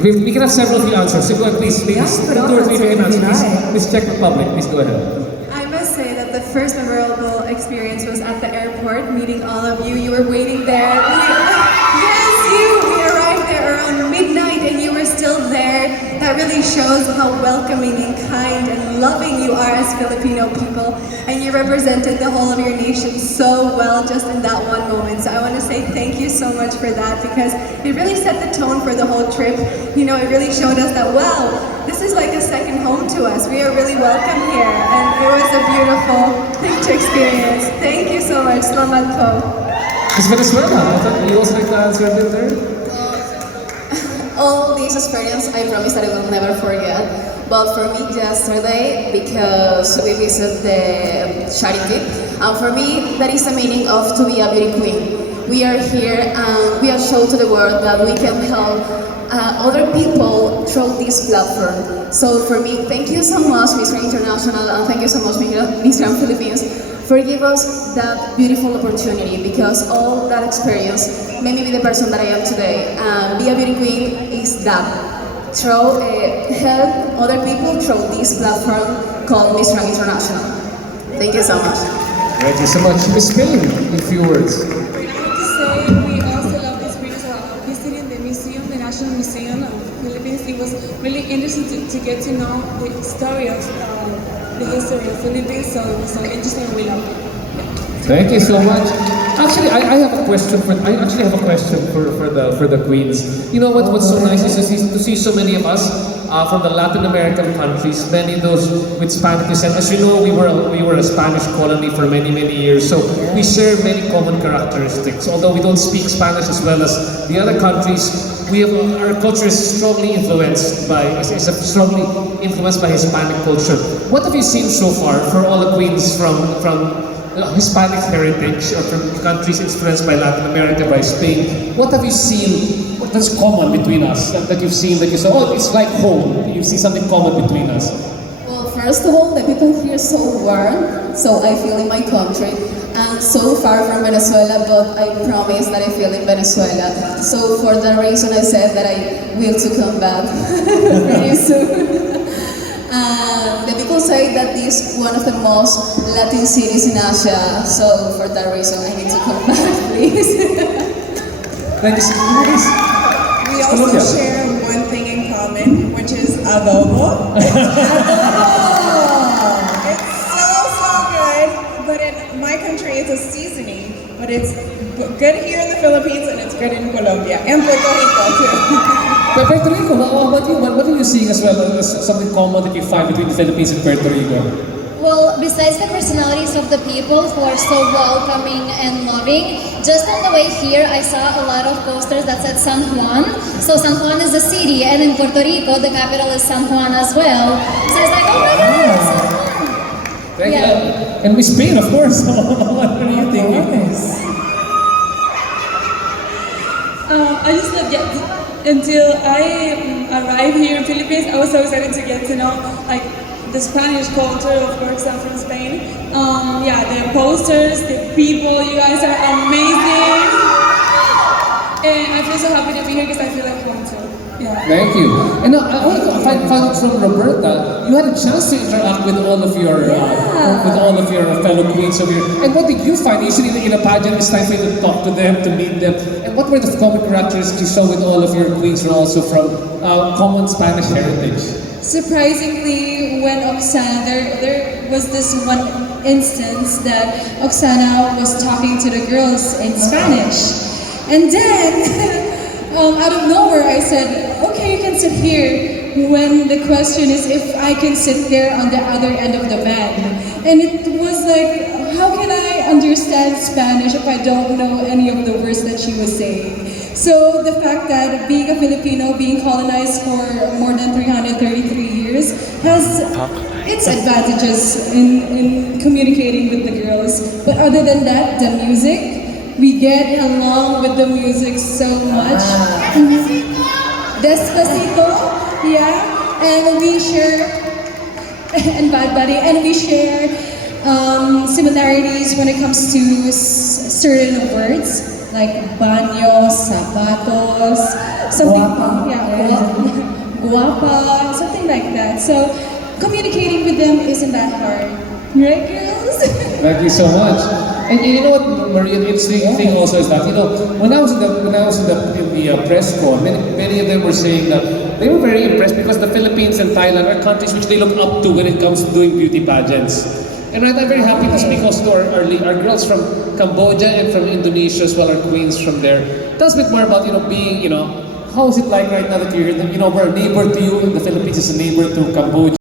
We can have several of the answers. So go ahead, please. Two or three if you can answer. Please Czech Republic. Please go ahead. I must say that the first memorable experience was at the airport, meeting all of you. You were waiting there. Yes, you! We arrived there around midnight and you were still there. That really shows how welcoming and kind and loving you are as Filipino people. And you represented the whole of your nation so well just in that one moment. So I want to say thank you so much for that, because it really set the tone for the whole trip. You know, it really showed us that, wow, this is like a second home to us. We are really welcome here. And it was a beautiful thing to experience. Thank you so much. Salamat po. Miss Venezuela, I thought you also like to answer a bit there. All this experience, I promise that I will never forget. But for me, yesterday, because we visited the charity, and for me, that is the meaning of to be a beauty queen. We are here and we are showing to the world that we can help other people through this platform. So for me, thank you so much, Miss Grand International, and thank you so much, Miss Grand Philippines, for giving us that beautiful opportunity, because all that experience made me be the person that I am today. Be a beauty queen is that. Help other people through this platform called Miss Grand International. Thank you so much. Thank you so much. Miss Spain, in a few words. We also love the experience of visiting the museum, the National Museum of the Philippines. It was really interesting to get to know the story of the history of the Philippines, so it was so interesting and we loved it. Thank you so much. Actually, I have a question for the queens. You know what? What's so nice is to see so many of us from the Latin American countries, many of those with Spanish descent. As you know, we were a Spanish colony for many years, so we share many common characteristics. Although we don't speak Spanish as well as the other countries, our culture is strongly influenced by Hispanic culture. What have you seen so far for all the queens from Hispanic heritage or from countries influenced by Latin America, by Spain? What have you seen that's common between us that you've seen that you say, oh, it's like home? You see something common between us? Well, first of all, the people here are so warm, so I feel in my country. I'm so far from Venezuela, but I promise that I feel in Venezuela. So for that reason, I said that I will to come back very soon. The people say that this is one of the most Latin cities in Asia, so for that reason I need to come back, please. Thank you so much. We also share one thing in common, which is adobo. It's so good, but in my country it's a seasoning, but it's good here in the Philippines and it's good in Colombia and Puerto Rico too. But Puerto Rico, what are you seeing as well as something common that you find between the Philippines and Puerto Rico? Well, besides the personalities of the people who are so welcoming and loving, just on the way here, I saw a lot of posters that said San Juan. So San Juan is the city, and in Puerto Rico, the capital is San Juan as well. So it's like, oh my God, San Juan. Thank you. And Miss Spain, of course. What are you thinking? I just loved it. Until I arrived here in Philippines, I was so excited to get to know like the Spanish culture. Of course, I'm from Spain. Yeah, the posters, the people, you guys are amazing. And I feel so happy to be here because I feel like home too. Yeah. Thank you. And now, I want to find out from Roberta. You had a chance to interact with all of your fellow queens over here. And what did you find? Usually in a pageant, it's time for you to talk to them, to meet them. And what were the common characteristics you saw with all of your queens who are also from common Spanish heritage? Surprisingly, when Oksana, there was this one instance that Oksana was talking to the girls in Spanish. And then, out of nowhere, I said, okay, you can sit here, when the question is if I can sit there on the other end of the van. And it was like, how can I understand Spanish if I don't know any of the words that she was saying? So the fact that being a Filipino, being colonized for more than 333 years, has its advantages in communicating with the girls. But other than that, the music, we get along with the music so much. Despacito, yeah, and we share, and Bad Buddy, and we share similarities when it comes to certain words. like banyo, zapatos, something, guapa, something like that. So communicating with them isn't that hard, right, girls? Thank you so much. And you know what, Maria, the interesting thing also is that, you know, when I was in the press con, many of them were saying that they were very impressed because the Philippines and Thailand are countries which they look up to when it comes to doing beauty pageants. And I'm very happy to speak also to our girls from Cambodia and from Indonesia as well, our queens from there. Tell us a bit more about, you know, being, you know, how is it like right now that you're here? You know, we're a neighbor to you, the Philippines is a neighbor to Cambodia.